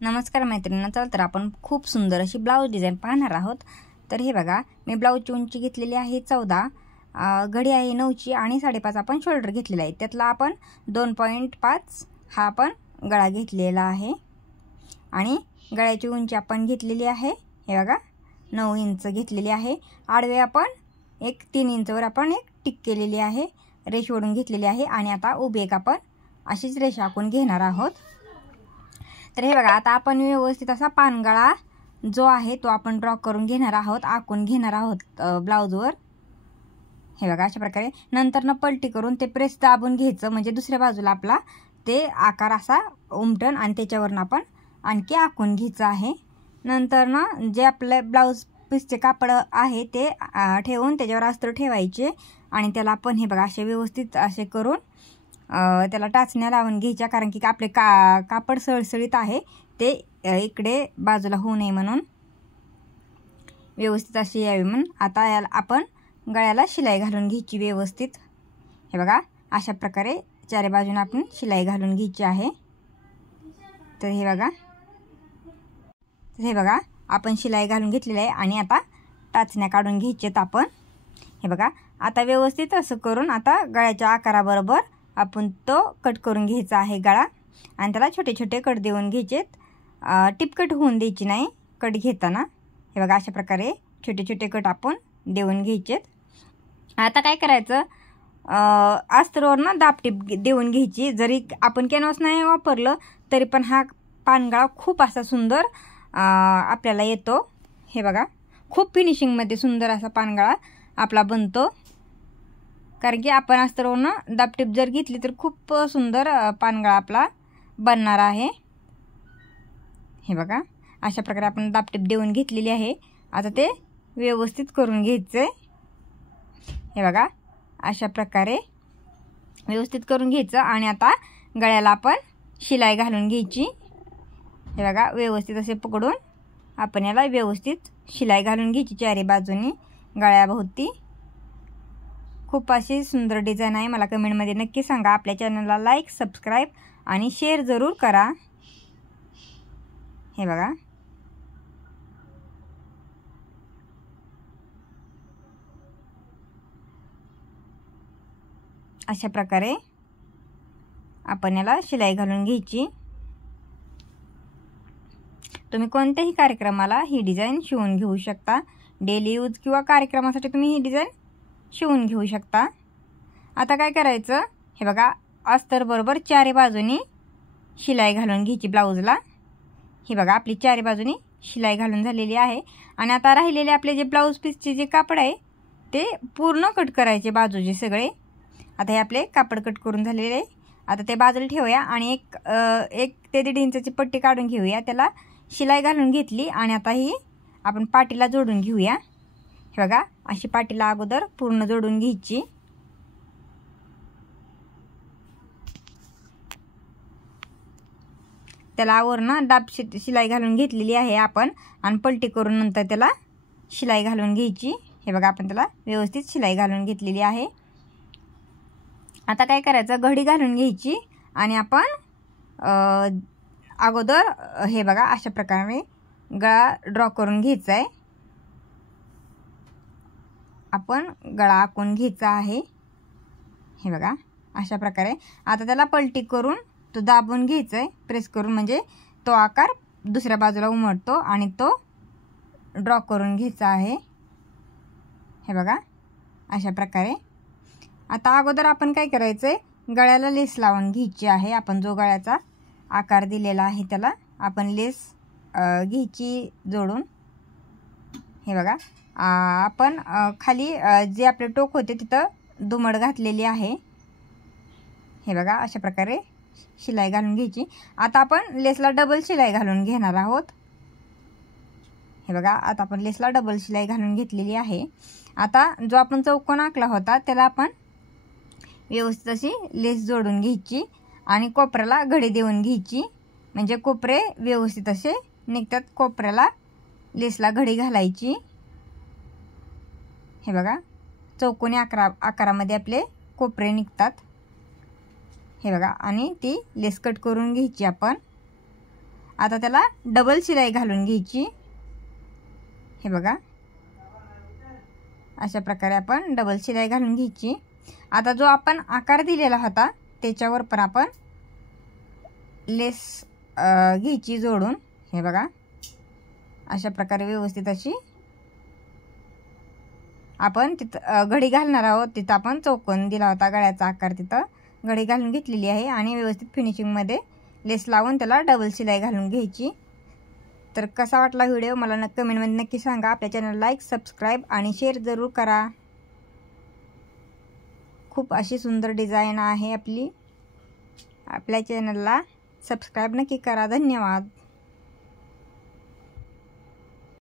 नमस्कार मैत्रिणींनो, चला तर आपण खूप सुंदर अशी ब्लाऊज डिझाईन पाहणार आहोत। तर हे बघा, मी ब्लाऊजची उंची घेतलेली आहे 14, घडी आहे 9ची आणि 5.5 आपण शोल्डर घेतलेला आहे। त्यातला आपण 2.5 हा आपण गळा घेतलेला आहे आणि गळ्याची उंची आपण घेतलेली आहे हे बघा 9 इंच घेतलेली आहे। आडवे आपण 3 इंचवर आपण एक टिक केलेली आहे, रेष ओढून घेतलेली आहे आणि आता उभी एक आपण अशीच रेषा आखून घेणार आहोत। तर हे बघा, आता आपण व्यवस्थित असा पानगळा जो आहे तो आपण ड्रॉ करून घेणार आहोत, आखून घेणार आहोत ब्लाऊजवर। हे बघा अशा प्रकारे नंतर पलटी करून ते प्रेस दाबून घ्यायचं, म्हणजे दुसऱ्या बाजूला आपला ते आकार असा उमटन आणि त्याच्यावरून आपण आणखी आखून घ्यायचं आहे। नंतर जे आपले ब्लाऊज पीसचे कापड आहे ते ठेवून त्याच्यावर अस्तर ठेवायचे आणि त्याला आपण हे बघा असे व्यवस्थित असे करून त्याला टाचण्या लावून घ्यायच्या, कारण की आपले कापड सळसळीत आहे ते इकडे बाजूला होऊ नये म्हणून, व्यवस्थित अशी यावी म्हणून। आता याला आपण गळ्याला शिलाई घालून घ्यायची व्यवस्थित। हे बघा अशा प्रकारे चारी बाजूने आपण शिलाई घालून घ्यायची आहे। तर हे बघा आपण शिलाई घालून घेतलेली आहे आणि आता टाचण्या काढून घ्यायच्यात आपण। हे बघा आता व्यवस्थित असं करून आता गळ्याच्या आकाराबरोबर आपण तो कट करून घ्यायचा आहे गळा आणि त्याला छोटे छोटे कट देऊन घ्यायचेत, टिपकट होऊन द्यायची नाही कट घेताना। हे बघा अशा प्रकारे छोटे छोटे कट आपण देऊन घ्यायचेत। आता काय करायचं, अस्तरवर दाबटीप देऊन घ्यायची। जरी आपण कॅनव्हास नाही वापरलं तरी पण हा पानगळा खूप असा सुंदर आपल्याला येतो। हे बघा खूप फिनिशिंगमध्ये सुंदर असा पानगळा आपला बनतो, कारण की आपण अस्तरवरून दाबटीप जर घेतली तर खूप सुंदर पानगळा आपला बनणार आहे। हे बघा अशा प्रकारे आपण दाबटीप देऊन घेतलेली आहे। आता ते व्यवस्थित करून घ्यायचं। हे बघा अशा प्रकारे व्यवस्थित करून घ्यायचं आणि आता गळ्याला आपण शिलाई घालून घ्यायची। हे बघा व्यवस्थित असे पकडून आपण याला व्यवस्थित शिलाई घालून घ्यायची चारी बाजूनी गळ्याभोवती। खूप अशी सुंदर डिझाइन आहे। मला कमेंटमध्ये नक्की सांगा। आपल्या चॅनलला लाईक, सबस्क्राईब आणि शेअर जरूर करा। हे बघा अशा प्रकारे आपण याला शिलाई घालून घ्यायची। तुम्ही कोणत्याही कार्यक्रमाला ही डिझाइन शिवून घेऊ शकता, डेली यूज किंवा कार्यक्रमासाठी तुम्ही ही डिझाइन शिवून घेऊ शकता। आता काय करायचं, हे बघा अस्तर बरोबर चारी बाजूनी शिलाई घालून घ्यायची ब्लाऊजला। हे बघा आपली चारी बाजूनी शिलाई घालून झालेली आहे आणि आता राहिलेले आपले जे ब्लाऊज पीसचे जे कापड आहे ते पूर्ण कट करायचे बाजूचे सगळे। आता हे आपले कापड कट करून झालेले आहे। आता ते बाजूला ठेवूया आणि एक ते 1.5 इंचाची पट्टी काढून घेऊया, त्याला शिलाई घालून घेतली आणि आता ही आपण पाटीला जोडून घेऊया। हे बघा अशी पाटीला अगोदर पूर्ण जोडून घ्यायची। त्याला वरनं दाब शिलाई घालून घेतलेली आहे आपण आणि पलटी करून नंतर त्याला शिलाई घालून घ्यायची। हे बघा आपण त्याला व्यवस्थित शिलाई घालून घेतलेली आहे। आता काय करायचं, घडी घालून घ्यायची आणि आपण अगोदर हे बघा अशा प्रकारे गळा ड्रॉ करून घ्यायचा आहे। आपण गळा आखून घ्यायचा आहे। हे बघा अशा प्रकारे आता त्याला पलटी करून तो दाबून घ्यायचा आहे, प्रेस करून, म्हणजे तो आकार दुसऱ्या बाजूला उमटतो आणि तो ड्रॉ करून घ्यायचा आहे। हे बघा अशा प्रकारे आता अगोदर आपण काय करायचं आहे, गळ्याला लेस लावून घ्यायची आहे। आपण जो गळ्याचा आकार दिलेला आहे त्याला आपण लेस घ्यायची जोडून। हे बघा आपण खाली जे आपले टोक होते तिथं दुमड घातलेली आहे। हे बघा अशा प्रकारे शिलाई घालून घ्यायची। आता आपण लेसला डबल शिलाई घालून घेणार आहोत। हे बघा आता आपण लेसला डबल शिलाई घालून घेतलेली आहे। आता जो आपण चौकोन आखला होता त्याला आपण व्यवस्थित अशी लेस जोडून घ्यायची आणि कोपऱ्याला घडी देऊन घ्यायची, म्हणजे कोपरे व्यवस्थित असे निघतात। कोपऱ्याला लेसला घडी घालायची। हे बघा चौकोनी आकारामध्ये आपले कोपरे निघतात। हे बघा आणि ती लेस कट करून घ्यायची आपण। आता त्याला डबल शिलाई घालून घ्यायची। हे बघा अशा प्रकारे आपण डबल शिलाई घालून घ्यायची। आता जो आपण आकार दिलेला होता त्याच्यावर पण आपण लेस घ्यायची जोडून। हे बघा अशा प्रकारे व्यवस्थित अशी आपण तिथं घडी घालणार आहोत, तिथं आपण चौकोन दिला होता गळ्याचा आकार, तिथं घडी घालून घेतलेली आहे आणि व्यवस्थित फिनिशिंगमध्ये लेस लावून त्याला डबल शिलाई घालून घ्यायची। तर कसा वाटला व्हिडिओ मला कमेंटमध्ये नक्की सांगा। आपल्या चॅनल लाईक, सबस्क्राईब आणि शेअर जरूर करा। खूप अशी सुंदर डिझाईन आहे आपली। आपल्या चॅनलला सबस्क्राईब नक्की करा। धन्यवाद।